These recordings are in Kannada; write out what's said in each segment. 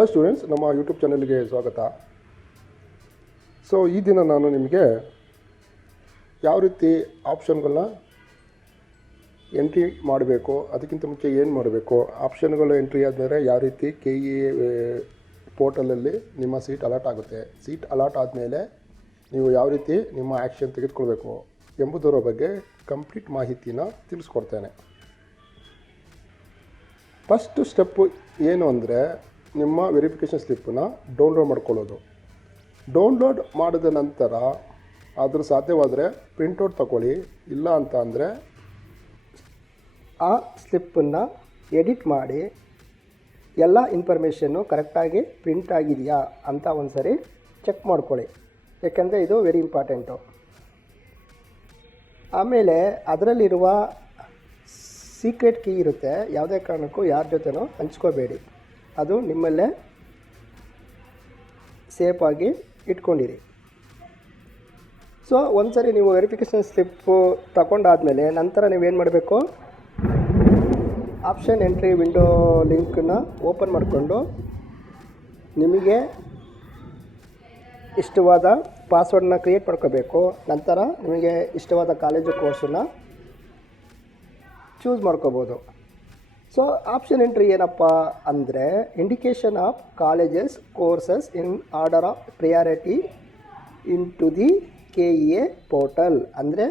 ಹಲೋ ಸ್ಟೂಡೆಂಟ್ಸ್, ನಮ್ಮ ಯೂಟ್ಯೂಬ್ ಚಾನಲ್ಗೆ ಸ್ವಾಗತ. ಸೊ ಈ ದಿನ ನಾನು ನಿಮಗೆ ಯಾವ ರೀತಿ ಆಪ್ಷನ್ಗಳನ್ನ ಎಂಟ್ರಿ ಮಾಡಬೇಕು, ಅದಕ್ಕಿಂತ ಮುಂಚೆ ಏನು ಮಾಡಬೇಕು, ಆಪ್ಷನ್ಗಳು ಎಂಟ್ರಿ ಆದಮೇಲೆ ಯಾವ ರೀತಿ KEA ಪೋರ್ಟಲಲ್ಲಿ ನಿಮ್ಮ ಸೀಟ್ ಅಲಾಟ್ ಆಗುತ್ತೆ, ಸೀಟ್ ಅಲಾಟ್ ಆದಮೇಲೆ ನೀವು ಯಾವ ರೀತಿ ನಿಮ್ಮ ಆ್ಯಕ್ಷನ್ ತೆಗೆದುಕೊಳ್ಬೇಕು ಎಂಬುದರ ಬಗ್ಗೆ ಕಂಪ್ಲೀಟ್ ಮಾಹಿತಿನ ತಿಳಿಸ್ಕೊಡ್ತೇನೆ. ಫಸ್ಟ್ ಸ್ಟೆಪ್ಪು ಏನು ಅಂದರೆ, ನಿಮ್ಮ ವೆರಿಫಿಕೇಷನ್ ಸ್ಲಿಪ್ಪನ್ನ ಡೌನ್ಲೋಡ್ ಮಾಡ್ಕೊಳ್ಳೋದು. ಡೌನ್ಲೋಡ್ ಮಾಡಿದ ನಂತರ ಅದ್ರ ಸಾಧ್ಯವಾದರೆ ಪ್ರಿಂಟೌಟ್ ತಗೊಳ್ಳಿ, ಇಲ್ಲ ಅಂತ ಅಂದರೆ ಆ ಸ್ಲಿಪ್ಪನ್ನು ಎಡಿಟ್ ಮಾಡಿ ಎಲ್ಲ ಇನ್ಫಾರ್ಮೇಷನ್ನು ಕರೆಕ್ಟಾಗಿ ಪ್ರಿಂಟ್ ಆಗಿದೆಯಾ ಅಂತ ಒಂದು ಸರಿ ಚೆಕ್ ಮಾಡ್ಕೊಳ್ಳಿ, ಯಾಕೆಂದರೆ ಇದು ವೆರಿ ಇಂಪಾರ್ಟೆಂಟು. ಆಮೇಲೆ ಅದರಲ್ಲಿರುವ ಸೀಕ್ರೆಟ್ ಕೀ ಇರುತ್ತೆ, ಯಾವುದೇ ಕಾರಣಕ್ಕೂ ಯಾರ ಜೊತೆನೂ ಹಂಚ್ಕೋಬೇಡಿ, ಅದು ನಿಮ್ಮಲ್ಲೇ ಸೇಫಾಗಿ ಇಟ್ಕೊಂಡಿರಿ. ಸೊ ಒಂದು ಸರಿ ನೀವು ವೆರಿಫಿಕೇಷನ್ ಸ್ಲಿಪ್ಪು ತಗೊಂಡಾದಮೇಲೆ ನಂತರ ನೀವೇನು ಮಾಡಬೇಕು, ಆಪ್ಷನ್ ಎಂಟ್ರಿ ವಿಂಡೋ ಲಿಂಕನ್ನ ಓಪನ್ ಮಾಡಿಕೊಂಡು ನಿಮಗೆ ಇಷ್ಟವಾದ ಪಾಸ್ವರ್ಡನ್ನ ಕ್ರಿಯೇಟ್ ಮಾಡ್ಕೋಬೇಕು. ನಂತರ ನಿಮಗೆ ಇಷ್ಟವಾದ ಕಾಲೇಜು ಕೋರ್ಸನ್ನು ಚೂಸ್ ಮಾಡ್ಕೋಬೋದು. ಸೊ ಆಪ್ಷನ್ ಎಂಟ್ರಿ ಏನಪ್ಪ ಅಂದರೆ, indication of colleges courses in order of priority into the KEA portal. ಅಂದರೆ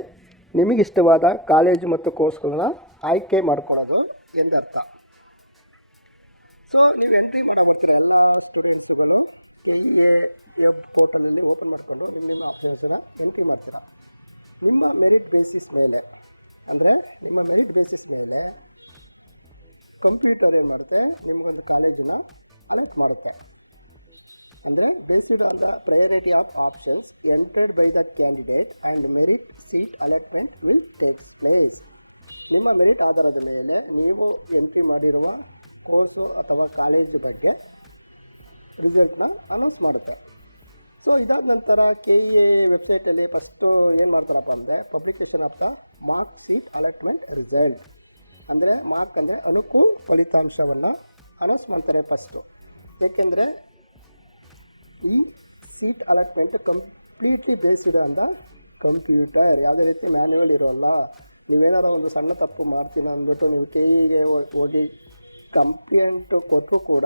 ನಿಮಗಿಷ್ಟವಾದ ಕಾಲೇಜು ಮತ್ತು ಕೋರ್ಸ್ಗಳನ್ನ ಆಯ್ಕೆ ಮಾಡ್ಕೊಳ್ಳೋದು ಎಂದರ್ಥ. ಸೊ ನೀವು ಎಂಟ್ರಿ ಮಾಡಬೇಕಾದ್ರೆ ಎಲ್ಲ ಸ್ಟೂಡೆಂಟ್ಸ್ಗಳು KEA ಪೋರ್ಟಲಲ್ಲಿ ಓಪನ್ ಮಾಡಿಕೊಂಡು ನಿಮ್ಮ ಆಪ್ಷನ್ಸನ್ನು ಎಂಟ್ರಿ ಮಾಡ್ತೀರಾ. ನಿಮ್ಮ ಮೆರಿಟ್ ಬೇಸಿಸ್ ಮೇಲೆ ಕಂಪ್ಯೂಟರ್ ಏನು ಮಾಡುತ್ತೆ, ನಿಮಗೊಂದು ಕಾಲೇಜನ್ನು ಅಲಾಟ್ ಮಾಡುತ್ತೆ. ಅಂದರೆ based on the priority of options entered by the candidate and merit seat allotment will take place. ನಿಮ್ಮ ಮೆರಿಟ್ ಆಧಾರದ ಮೇಲೆ ನೀವು ಎಂಟ್ರಿ ಮಾಡಿರುವ ಕೋರ್ಸು ಅಥವಾ ಕಾಲೇಜು ಬಗ್ಗೆ ರಿಸಲ್ಟ್ನ ಅನೌನ್ಸ್ ಮಾಡುತ್ತೆ. ಸೊ ಇದಾದ ನಂತರ KEA ವೆಬ್ಸೈಟಲ್ಲಿ ಫಸ್ಟು ಏನು ಮಾಡ್ತಾರಪ್ಪ ಅಂದರೆ, publication of the mock seat allotment result, ಅಂದರೆ ಮಾರ್ಕ್ ಅಂದರೆ ಅನುಕೂಲ ಫಲಿತಾಂಶವನ್ನು ಅನೌನ್ಸ್ ಮಾಡ್ತಾರೆ ಫಸ್ಟು. ಏಕೆಂದರೆ ಈ seat allotment completely based on the computer, ಯಾವುದೇ ರೀತಿ ಮ್ಯಾನ್ಯುವಲ್ ಇರೋಲ್ಲ. ನೀವೇನಾರು ಒಂದು ಸಣ್ಣ ತಪ್ಪು ಮಾಡ್ತೀನಿ ಅಂದ್ಬಿಟ್ಟು ನೀವು KEಗೆ ಹೋಗಿ ಕಂಪ್ಲೇಂಟ್ ಕೊಟ್ಟರೂ ಕೂಡ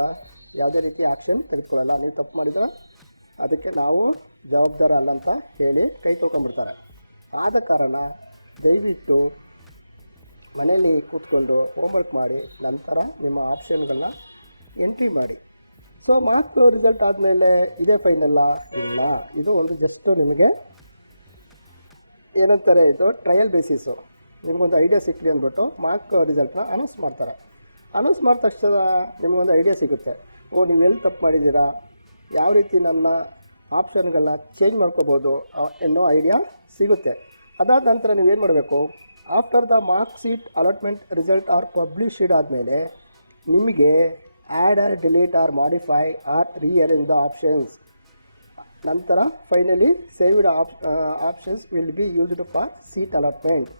ಯಾವುದೇ ರೀತಿ ಆ್ಯಕ್ಷನ್ ತೆಗೆದುಕೊಳ್ಳಲ್ಲ. ನೀವು ತಪ್ಪು ಮಾಡಿದ್ರೆ ಅದಕ್ಕೆ ನಾವು ಜವಾಬ್ದಾರ ಅಲ್ಲ ಅಂತ ಹೇಳಿ ಕೈ ತೊಗೊಂಡ್ಬಿಡ್ತಾರೆ. ಆದ ಕಾರಣ ದಯವಿಟ್ಟು ಮನೆಯಲ್ಲಿ ಕೂತ್ಕೊಂಡು ಹೋಮ್ವರ್ಕ್ ಮಾಡಿ ನಂತರ ನಿಮ್ಮ ಆಪ್ಷನ್ಗಳನ್ನ ಎಂಟ್ರಿ ಮಾಡಿ. ಸೊ ಮಾರ್ಕ್ಸ್ ರಿಸಲ್ಟ್ ಆದಮೇಲೆ ಇದೇ ಫೈನಲ್ಲ, ಇಲ್ಲ, ಇದು ಒಂದು ಜಸ್ಟ್ ನಿಮಗೆ ಏನಂತಾರೆ, ಇದು ಟ್ರಯಲ್ ಬೇಸಿಸು. ನಿಮಗೊಂದು ಐಡಿಯಾ ಸಿಕ್ಕಲಿ ಅಂದ್ಬಿಟ್ಟು ಮಾರ್ಕ್ ರಿಸಲ್ಟ್ನ ಅನೌನ್ಸ್ ಮಾಡ್ತಾರೆ. ಅನೌನ್ಸ್ ಮಾಡಿದ ತಕ್ಷಣ ನಿಮಗೊಂದು ಐಡಿಯಾ ಸಿಗುತ್ತೆ, ನೀವು ಎಲ್ಲಿ ತಪ್ಪು ಮಾಡಿದ್ದೀರಾ, ಯಾವ ರೀತಿ ನನ್ನ ಆಪ್ಷನ್ಗಳನ್ನ ಚೇಂಜ್ ಮಾಡ್ಕೋಬೋದು ಅನ್ನೋ ಐಡಿಯಾ ಸಿಗುತ್ತೆ. ಅದಾದ ನಂತರ ನೀವೇನು ಮಾಡಬೇಕು, after the mock seat allotment result are published ಆದಮೇಲೆ ನಿಮಗೆ add or delete or modify or rearrange the options. ನಂತರ finally saved options will be used for seat allotment.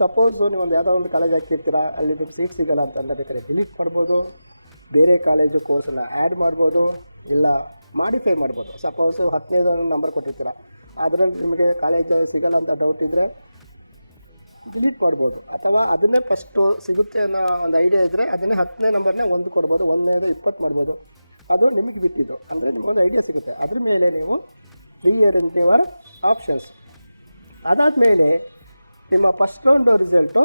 Suppose ನೀವೊಂದು ಯಾವುದೋ ಒಂದು ಕಾಲೇಜ್ ಹಾಕಿರ್ತೀರ, ಅಲ್ಲಿ ನಿಮಗೆ ಸೀಟ್ ಸಿಗೋಲ್ಲ ಅಂತಂದರೆ ಬೇಕಾದ್ರೆ ಡಿಲೀಟ್ ಮಾಡ್ಬೋದು, ಬೇರೆ ಕಾಲೇಜು ಕೋರ್ಸನ್ನು ಆ್ಯಡ್ ಮಾಡ್ಬೋದು, ಇಲ್ಲ ಮಾಡಿಫೈ ಮಾಡ್ಬೋದು. ಸಪೋಸು 15 ನಂಬರ್ ಕೊಟ್ಟಿರ್ತೀರ, ಅದರಲ್ಲಿ ನಿಮಗೆ ಕಾಲೇಜು ಸಿಗೋಲ್ಲ ಅಂತ ಡೌಟ್ ಇದ್ದರೆ ಡಿಲೀಟ್ ಮಾಡ್ಬೋದು, ಅಥವಾ ಅದನ್ನೇ ಫಸ್ಟು ಸಿಗುತ್ತೆ ಅನ್ನೋ ಒಂದು ಐಡಿಯಾ ಇದ್ದರೆ ಅದನ್ನೇ 10ನೇ ನಂಬರ್ನೇ 1 ಕೊಡ್ಬೋದು, 1ನೇದು 20 ಮಾಡ್ಬೋದು. ಅದು ನಿಮಗೆ ಬಿಟ್ಟಿದ್ದು, ಅಂದರೆ ನಿಮಗೊಂದು ಐಡಿಯಾ ಸಿಗುತ್ತೆ. ಅದ್ರ ಮೇಲೆ ನೀವು ರೀಅರೇಂಜ್ ಯುವರ್ ಆಪ್ಷನ್ಸ್. ಅದಾದಮೇಲೆ ನಿಮ್ಮ ಫಸ್ಟ್ ರೌಂಡ್ ರಿಸಲ್ಟು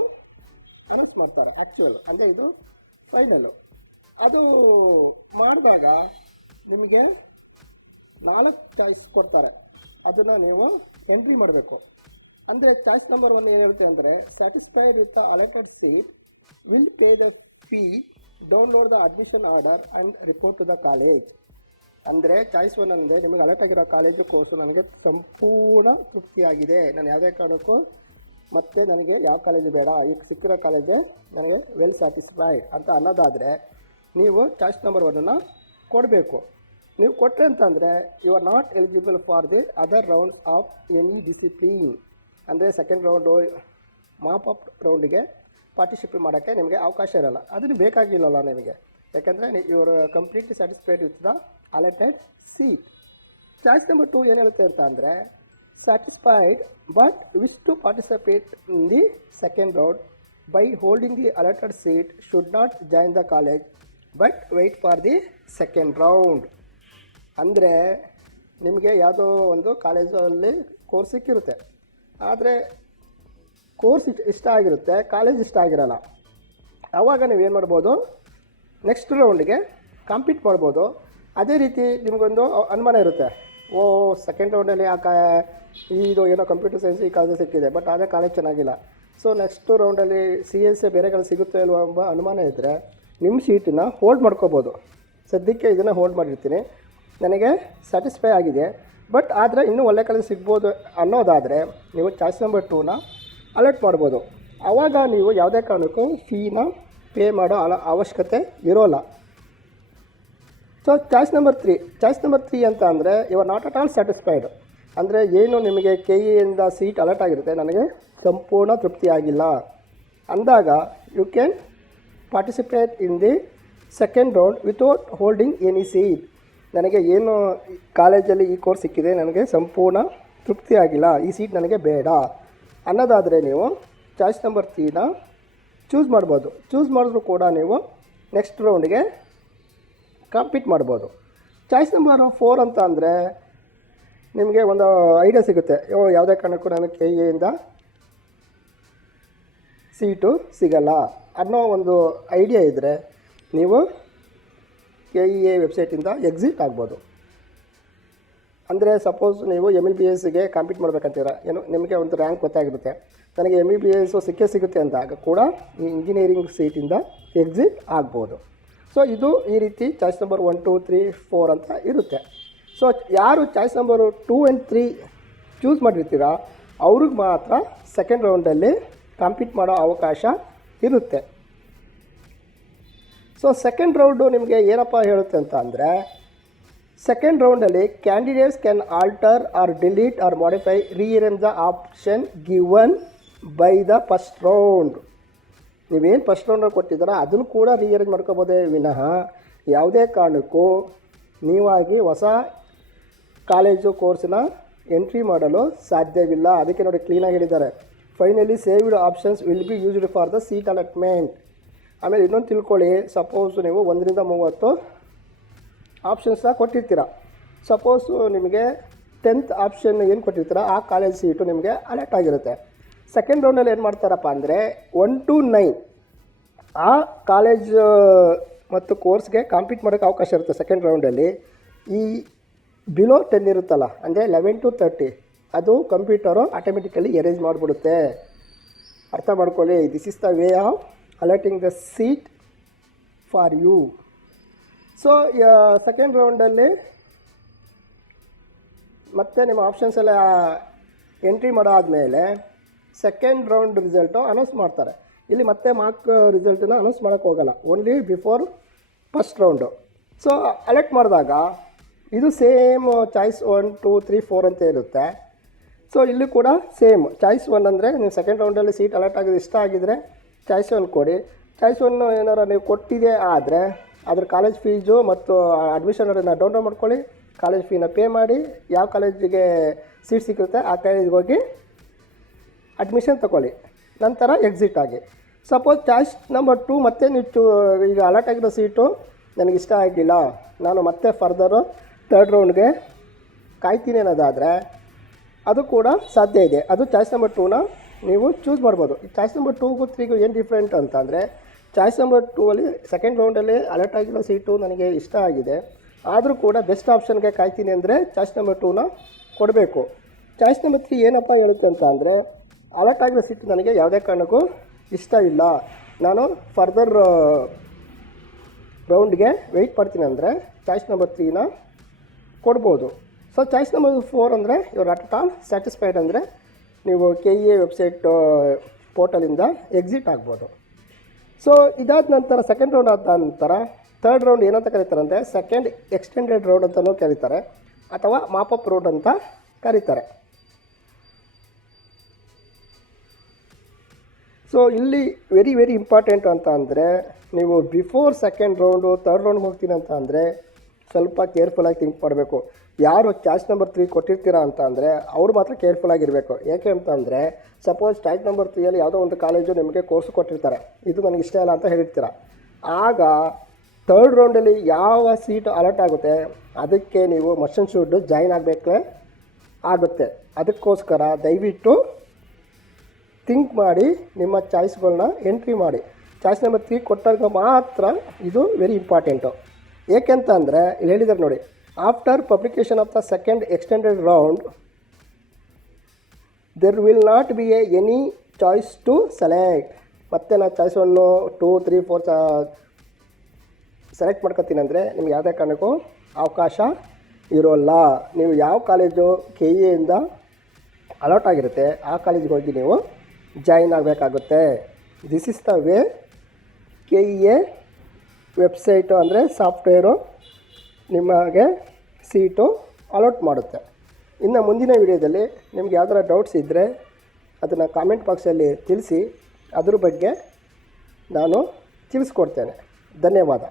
ಅನೌನ್ಸ್ ಮಾಡ್ತಾರೆ, ಆ್ಯಕ್ಚುಯಲ್ ಅಂದರೆ ಇದು ಫೈನಲು. ಅದು ಮಾಡಿದಾಗ ನಿಮಗೆ 4 ಚಾಯ್ಸ್ ಕೊಡ್ತಾರೆ, ಅದನ್ನು ನೀವು ಎಂಟ್ರಿ ಮಾಡಬೇಕು. ಅಂದರೆ ಚಾಯ್ಸ್ ನಂಬರ್ 1 ಏನು ಹೇಳುತ್ತೆ ಅಂದರೆ, satisfied with the allotted seat will pay the fee, download the admission order and report to the college. ಅಂದರೆ ಚಾಯ್ಸ್ 1 ಅಂದರೆ, ನಿಮಗೆ ಅಲಾಟ್ ಆಗಿರೋ ಕಾಲೇಜು ಕೋರ್ಸು ನನಗೆ ಸಂಪೂರ್ಣ ತೃಪ್ತಿಯಾಗಿದೆ, ನಾನು ಯಾವುದೇ ಕಾರಣಕ್ಕೂ ಮತ್ತು ನನಗೆ ಯಾವ ಕಾಲೇಜು ಬೇಡ, ಈಗ ಸಿಕ್ಕಿರೋ ಕಾಲೇಜು ನನಗೆ ವೆಲ್ ಸ್ಯಾಟಿಸ್ಫೈಡ್ ಅಂತ ಅನ್ನೋದಾದರೆ ನೀವು ಚಾಯ್ಸ್ ನಂಬರ್ 1 ಕೊಡಬೇಕು. ನೀವು ಕೊಟ್ಟರೆ ಅಂತಂದರೆ you are not eligible for the other round of any discipline. ಅಂದರೆ ಸೆಕೆಂಡ್ ರೌಂಡು ಮಾಪ್ ಅಪ್ ರೌಂಡಿಗೆ ಪಾರ್ಟಿಸಿಪೇಟ್ ಮಾಡೋಕ್ಕೆ ನಿಮಗೆ ಅವಕಾಶ ಇರೋಲ್ಲ, ಅದನ್ನು ಬೇಕಾಗಿಲ್ಲಲ್ಲ ನಿಮಗೆ. ಯಾಕಂದರೆ ಇವರು completely satisfied with the allotted seat. Choice number 2 ಏನು ಹೇಳುತ್ತೆ ಅಂತ ಅಂದರೆ, satisfied but wish to participate in the second round by holding the allotted seat should not join the college but wait for the second round. ಅಂದರೆ ನಿಮಗೆ ಯಾವುದೋ ಒಂದು ಕಾಲೇಜಲ್ಲಿ ಕೋರ್ಸ್ ಸಿಕ್ಕಿರುತ್ತೆ, ಆದರೆ ಕೋರ್ಸ್ ಇಷ್ಟ ಆಗಿರುತ್ತೆ, ಕಾಲೇಜ್ ಇಷ್ಟ ಆಗಿರಲ್ಲ. ಆವಾಗ ನೀವೇನು ಮಾಡ್ಬೋದು, ನೆಕ್ಸ್ಟ್ ರೌಂಡಿಗೆ ಕಾಂಪೀಟ್ ಮಾಡ್ಬೋದು. ಅದೇ ರೀತಿ ನಿಮಗೊಂದು ಅನುಮಾನ ಇರುತ್ತೆ, ಓ ಸೆಕೆಂಡ್ ರೌಂಡಲ್ಲಿ ಇದು ಏನೋ ಕಂಪ್ಯೂಟರ್ ಸೈನ್ಸ್ ಈ ಕಾಲೇಜ್ ಸಿಕ್ಕಿದೆ, ಬಟ್ ಅದೇ ಕಾಲೇಜ್ ಚೆನ್ನಾಗಿಲ್ಲ, ಸೊ ನೆಕ್ಸ್ಟ್ ರೌಂಡಲ್ಲಿ CSA ಬೇರೆ ಕಾಲೇಜ್ ಸಿಗುತ್ತೆ ಇಲ್ವ ಎಂಬ ಅನುಮಾನ ಇದ್ದರೆ ನಿಮ್ಮ ಸೀಟನ್ನು ಹೋಲ್ಡ್ ಮಾಡ್ಕೋಬೋದು. ಸದ್ಯಕ್ಕೆ ಇದನ್ನು ಹೋಲ್ಡ್ ಮಾಡಿರ್ತೀನಿ, ನನಗೆ ಸ್ಯಾಟಿಸ್ಫೈ ಆಗಿದೆ, ಬಟ್ ಆದರೆ ಇನ್ನೂ ಒಳ್ಳೆ ಕಾಲೇಜ್ ಸಿಗ್ಬೋದು ಅನ್ನೋದಾದರೆ ನೀವು ಚಾಯ್ಸ್ ನಂಬರ್ 2ನ ಅಲರ್ಟ್ ಮಾಡ್ಬೋದು. ಆವಾಗ ನೀವು ಯಾವುದೇ ಕಾರಣಕ್ಕೂ ಫೀನ ಪೇ ಮಾಡೋ ಅವಶ್ಯಕತೆ ಇರೋಲ್ಲ. ಸೊ ಚಾಯ್ಸ್ ನಂಬರ್ 3 ಅಂತ ಅಂದರೆ you are not at all satisfied. ಅಂದರೆ ಏನು ನಿಮಗೆ KEA ಇಂದ ಸೀಟ್ ಅಲರ್ಟ್ ಆಗಿರುತ್ತೆ, ನನಗೆ ಸಂಪೂರ್ಣ ತೃಪ್ತಿ ಆಗಿಲ್ಲ ಅಂದಾಗ you can participate in the second round without holding any seat. ನನಗೆ ಏನು ಕಾಲೇಜಲ್ಲಿ ಈ ಕೋರ್ಸ್ ಸಿಕ್ಕಿದೆ, ನನಗೆ ಸಂಪೂರ್ಣ ತೃಪ್ತಿ ಆಗಿಲ್ಲ, ಈ ಸೀಟ್ ನನಗೆ ಬೇಡ ಅನ್ನೋದಾದರೆ ನೀವು ಚಾಯ್ಸ್ ನಂಬರ್ 3ನ ಚೂಸ್ ಮಾಡ್ಬೋದು. ಚೂಸ್ ಮಾಡಿದ್ರೂ ಕೂಡ ನೀವು ನೆಕ್ಸ್ಟ್ ರೌಂಡ್ಗೆ ಕಾಂಪೀಟ್ ಮಾಡ್ಬೋದು. ಚಾಯ್ಸ್ ನಂಬರ್ 4 ಅಂತ ಅಂದರೆ ನಿಮಗೆ ಒಂದು ಐಡಿಯಾ ಸಿಗುತ್ತೆ, ಯಾವುದೇ ಕಾರಣಕ್ಕೂ ನನಗೆ KEA ಇಂದ ಸೀಟು ಸಿಗಲ್ಲ ಅನ್ನೋ ಒಂದು ಐಡಿಯಾ ಇದ್ದರೆ ನೀವು KEA ವೆಬ್ಸೈಟಿಂದ ಎಕ್ಸಿಟ್ ಆಗ್ಬೋದು. ಅಂದರೆ ಸಪೋಸ್ ನೀವು MBBSಗೆ ಕಾಂಪೀಟ್ ಮಾಡಬೇಕಂತೀರ, ಏನು ನಿಮಗೆ ಒಂದು ರ್ಯಾಂಕ್ ಗೊತ್ತಾಗಿರುತ್ತೆ, ನನಗೆ MBBS ಸಿಗುತ್ತೆ ಅಂದಾಗ ಕೂಡ ಈ ಇಂಜಿನಿಯರಿಂಗ್ ಸೀಟಿಂದ ಎಕ್ಸಿಟ್ ಆಗ್ಬೋದು. ಸೊ ಇದು ಈ ರೀತಿ ಚಾಯ್ಸ್ ನಂಬರ್ 1, 2, 3, 4 ಅಂತ ಇರುತ್ತೆ. ಸೊ ಯಾರು ಚಾಯ್ಸ್ ನಂಬರು 2 and 3 ಚೂಸ್ ಮಾಡಿರ್ತೀರ ಅವ್ರಿಗೆ ಮಾತ್ರ ಸೆಕೆಂಡ್ ರೌಂಡಲ್ಲಿ ಕಾಂಪೀಟ್ ಮಾಡೋ ಅವಕಾಶ ಇರುತ್ತೆ. ಸೊ ಸೆಕೆಂಡ್ ರೌಂಡು ನಿಮಗೆ ಏನಪ್ಪ ಹೇಳುತ್ತೆ ಅಂತ ಅಂದರೆ, ಸೆಕೆಂಡ್ ರೌಂಡಲ್ಲಿ candidates can alter or delete or modify rearrange the option given by the first round. ನೀವೇನು ಫಸ್ಟ್ ರೌಂಡಲ್ಲಿ ಕೊಟ್ಟಿದ್ದೀರ ಅದನ್ನು ಕೂಡ ರೀಅರೇಂಜ್ ಮಾಡ್ಕೋಬೋದೇ ವಿನಃ ಯಾವುದೇ ಕಾರಣಕ್ಕೂ ನೀವಾಗಿ ಹೊಸ ಕಾಲೇಜು ಕೋರ್ಸ್ನ ಎಂಟ್ರಿ ಮಾಡಲು ಸಾಧ್ಯವಿಲ್ಲ. ಅದಕ್ಕೆ ನೋಡಿ ಕ್ಲೀನಾಗಿ ಹೇಳಿದ್ದಾರೆ, finally saved options will be used for the seat allotment. ಆಮೇಲೆ ಇನ್ನೊಂದು ತಿಳ್ಕೊಳ್ಳಿ, ಸಪೋಸ್ ನೀವು 1 ರಿಂದ 30 ಆಪ್ಷನ್ಸ್ನ ಕೊಟ್ಟಿರ್ತೀರ, ಸಪೋಸು ನಿಮಗೆ 10th ಆಪ್ಷನ್ ಏನು ಕೊಟ್ಟಿರ್ತೀರ ಆ ಕಾಲೇಜ್ ಸೀಟು ನಿಮಗೆ ಅಲರ್ಟ್ ಆಗಿರುತ್ತೆ. ಸೆಕೆಂಡ್ ರೌಂಡಲ್ಲಿ ಏನು ಮಾಡ್ತಾರಪ್ಪ ಅಂದರೆ 1 to 9 ಆ ಕಾಲೇಜ್ ಮತ್ತು ಕೋರ್ಸ್ಗೆ ಕಾಂಪೀಟ್ ಮಾಡೋಕ್ಕೆ ಅವಕಾಶ ಇರುತ್ತೆ. ಸೆಕೆಂಡ್ ರೌಂಡಲ್ಲಿ ಈ ಬಿಲೋ 10 ಇರುತ್ತಲ್ಲ, ಅಂದರೆ 11 to 30 ಅದು ಕಂಪ್ಯೂಟರು ಆಟೋಮೆಟಿಕಲಿ ಎರೇಂಜ್ ಮಾಡಿಬಿಡುತ್ತೆ. ಅರ್ಥ ಮಾಡ್ಕೊಳ್ಳಿ, this is the way of allotting the seat for you. So second ರೌಂಡಲ್ಲಿ ಮತ್ತೆ ನಿಮ್ಮ ಆಪ್ಷನ್ಸ್ ಎಲ್ಲ ಎಂಟ್ರಿ ಮಾಡಾದಮೇಲೆ ಸೆಕೆಂಡ್ ರೌಂಡ್ ರಿಸಲ್ಟು ಅನೌನ್ಸ್ ಮಾಡ್ತಾರೆ. ಇಲ್ಲಿ ಮತ್ತೆ ಮಾರ್ಕ್ ರಿಸಲ್ಟನ್ನು ಅನೌನ್ಸ್ ಮಾಡೋಕ್ಕೆ ಹೋಗಲ್ಲ, only before first round. So alert ಮಾಡಿದಾಗ ಇದು ಸೇಮ್ ಚಾಯ್ಸ್ 1, 2, 3, 4 ಅಂತ ಇರುತ್ತೆ. ಸೊ ಇಲ್ಲಿ ಕೂಡ ಸೇಮ್ ಚಾಯ್ಸ್ 1 ಅಂದರೆ ನೀವು ಸೆಕೆಂಡ್ ರೌಂಡಲ್ಲಿ ಸೀಟ್ ಅಲರ್ಟ್ ಆಗೋದು ಇಷ್ಟ ಆಗಿದರೆ ಚಾಯ್ಸ್ 1 ಕೊಡಿ. ಚಾಯ್ಸ್ 1 ಏನಾರು ನೀವು ಕೊಟ್ಟಿದೆ ಆದರೆ ಅದ್ರ ಕಾಲೇಜ್ ಫೀಸು ಮತ್ತು ಅಡ್ಮಿಷನನ್ನು ಡೌನ್ಲೋಡ್ ಮಾಡ್ಕೊಳ್ಳಿ, ಕಾಲೇಜ್ ಫೀನ ಪೇ ಮಾಡಿ, ಯಾವ ಕಾಲೇಜಿಗೆ ಸೀಟ್ ಸಿಗುತ್ತೆ ಆ ಕಾಲೇಜಿಗೆ ಹೋಗಿ ಅಡ್ಮಿಷನ್ ತಗೊಳ್ಳಿ, ನಂತರ ಎಕ್ಸಿಟ್ ಆಗಿ. ಸಪೋಸ್ ಚಾಯ್ಸ್ ನಂಬರ್ 2 ಮತ್ತೆ ನೀವು ಈಗ ಅಲರ್ಟ್ ಆಗಿರೋ ಸೀಟು ನನಗಿಷ್ಟ ಆಗಿಲ್ಲ, ನಾನು ಮತ್ತೆ ಫರ್ದರು ಥರ್ಡ್ ರೌಂಡ್ಗೆ ಕಾಯ್ತೀನಿ ಅನ್ನೋದಾದರೆ ಅದು ಕೂಡ ಸಾಧ್ಯ ಇದೆ. ಅದು ಚಾಯ್ಸ್ ನಂಬರ್ 2ನ ನೀವು ಚೂಸ್ ಮಾಡ್ಬೋದು. ಈ ಚಾಯ್ಸ್ ನಂಬರ್ 2ಗೂ 3ಗೂ ಏನು ಡಿಫ್ರೆಂಟ್ ಅಂತಂದರೆ, ಚಾಯ್ಸ್ ನಂಬರ್ 2ಅಲ್ಲಿ ಸೆಕೆಂಡ್ ರೌಂಡಲ್ಲಿ ಅಲರ್ಟ್ ಆಗಿರೋ ಸೀಟು ನನಗೆ ಇಷ್ಟ ಆಗಿದೆ, ಆದರೂ ಕೂಡ ಬೆಸ್ಟ್ ಆಪ್ಷನ್ಗೆ ಕಾಯ್ತೀನಿ ಅಂದರೆ ಚಾಯ್ಸ್ ನಂಬರ್ 2ನ ಕೊಡಬೇಕು. ಚಾಯ್ಸ್ ನಂಬರ್ 3 ಏನಪ್ಪ ಹೇಳುತ್ತೆ ಅಂತ ಅಂದರೆ, ಅಲರ್ಟ್ ಆಗಿರೋ ಸೀಟು ನನಗೆ ಯಾವುದೇ ಕಾರಣಕ್ಕೂ ಇಷ್ಟ ಇಲ್ಲ, ನಾನು ಫರ್ದರ್ ರೌಂಡ್ಗೆ ವೆಯ್ಟ್ ಮಾಡ್ತೀನಿ ಅಂದರೆ ಚಾಯ್ಸ್ ನಂಬರ್ 3ನ ಕೊಡ್ಬೋದು. ಸೊ ಚಾಯ್ಸ್ ನಂಬರ್ 4 ಅಂದರೆ ಇವ್ರು ನಾಟ್ ಅಟ್ ಆಲ್ ಸ್ಯಾಟಿಸ್ಫೈಡ್ ಅಂದರೆ ನೀವು KEA ವೆಬ್ಸೈಟ್ ಪೋರ್ಟಲಿಂದ ಎಕ್ಸಿಟ್ ಆಗ್ಬೋದು. ಸೊ ಇದಾದ ನಂತರ ಸೆಕೆಂಡ್ ರೌಂಡ್ ಆದ ನಂತರ ಥರ್ಡ್ ರೌಂಡ್ ಏನಂತ ಕರೀತಾರೆ ಅಂದರೆ ಸೆಕೆಂಡ್ ಎಕ್ಸ್ಟೆಂಡೆಡ್ ರೌಂಡ್ ಅಂತಲೂ ಕರೀತಾರೆ, ಅಥವಾ ಮಾಪಪ್ ರೌಂಡ್ ಅಂತ ಕರೀತಾರೆ. ಸೊ ಇಲ್ಲಿ ವೆರಿ ವೆರಿ ಇಂಪಾರ್ಟೆಂಟ್ ಅಂತ ಅಂದರೆ ನೀವು ಬಿಫೋರ್ ಸೆಕೆಂಡ್ ರೌಂಡು ತರ್ಡ್ ರೌಂಡ್ಗೆ ಹೋಗ್ತೀನಿ ಅಂತ ಅಂದರೆ ಸ್ವಲ್ಪ ಕೇರ್ಫುಲ್ಲಾಗಿ ಥಿಂಕ್ ಮಾಡಬೇಕು. ಯಾರು ಚಾಯ್ಸ್ ನಂಬರ್ 3 ಕೊಟ್ಟಿರ್ತೀರಾ ಅಂತ ಅಂದರೆ ಅವ್ರು ಮಾತ್ರ ಕೇರ್ಫುಲ್ಲಾಗಿರಬೇಕು. ಯಾಕೆ ಅಂತ ಅಂದರೆ ಸಪೋಸ್ ಚಾಯ್ಸ್ ನಂಬರ್ 3ಯಲ್ಲಿ ಯಾವುದೋ ಒಂದು ಕಾಲೇಜು ನಿಮಗೆ ಕೋರ್ಸ್ ಕೊಟ್ಟಿರ್ತಾರೆ, ಇದು ನನಗೆ ಇಷ್ಟ ಇಲ್ಲ ಅಂತ ಹೇಳಿರ್ತೀರ. ಆಗ ಥರ್ಡ್ ರೌಂಡಲ್ಲಿ ಯಾವ ಸೀಟು ಅಲಾಟ್ ಆಗುತ್ತೆ ಅದಕ್ಕೆ ನೀವು ಮಸ್ಟ್ ಆ್ಯಂಡ್ ಶುಡ್ ಜಾಯಿನ್ ಆಗಬೇಕೇ ಆಗುತ್ತೆ. ಅದಕ್ಕೋಸ್ಕರ ದಯವಿಟ್ಟು ಥಿಂಕ್ ಮಾಡಿ ನಿಮ್ಮ ಚಾಯ್ಸ್ಗಳನ್ನ ಎಂಟ್ರಿ ಮಾಡಿ. ಚಾಯ್ಸ್ ನಂಬರ್ 3 ಕೊಟ್ಟಾಗ ಮಾತ್ರ ಇದು ವೆರಿ ಇಂಪಾರ್ಟೆಂಟು. ಏಕೆಂತ ಅಂದರೆ ಇಲ್ಲಿ ಹೇಳಿದ್ದಾರೆ ನೋಡಿ, after publication of the second extended round there will not be any choice to select. ಮತ್ತೆ ನಾನು ಚಾಯ್ಸ್ 1, 2, 3, 4 ಸೆಲೆಕ್ಟ್ ಮಾಡ್ಕೊತೀನಿ ಅಂದರೆ ನಿಮ್ಗೆ ಯಾವುದೇ ಕಾರಣಕ್ಕೂ ಅವಕಾಶ ಇರೋಲ್ಲ. ನೀವು ಯಾವ ಕಾಲೇಜು KEA ಇಂದ ಅಲಾಟ್ ಆಗಿರುತ್ತೆ ಆ ಕಾಲೇಜಿಗೆ ಹೋಗಿ ನೀವು ಜಾಯಿನ್ ಆಗಬೇಕಾಗುತ್ತೆ. This is the way KEA website ಅಂದರೆ ಸಾಫ್ಟ್ವೇರು ನಿಮಗೆ ಸೀಟು ಅಲಾಟ್ ಮಾಡುತ್ತೆ. ಇನ್ನು ಮುಂದಿನ ವಿಡಿಯೋದಲ್ಲಿ ನಿಮ್ಗೆ ಯಾವ್ದಾರ ಡೌಟ್ಸ್ ಇದ್ದರೆ ಅದನ್ನು ಕಾಮೆಂಟ್ ಬಾಕ್ಸಲ್ಲಿ ತಿಳಿಸಿ, ಅದ್ರ ಬಗ್ಗೆ ನಾನು ತಿಳಿಸ್ಕೊಡ್ತೇನೆ. ಧನ್ಯವಾದ.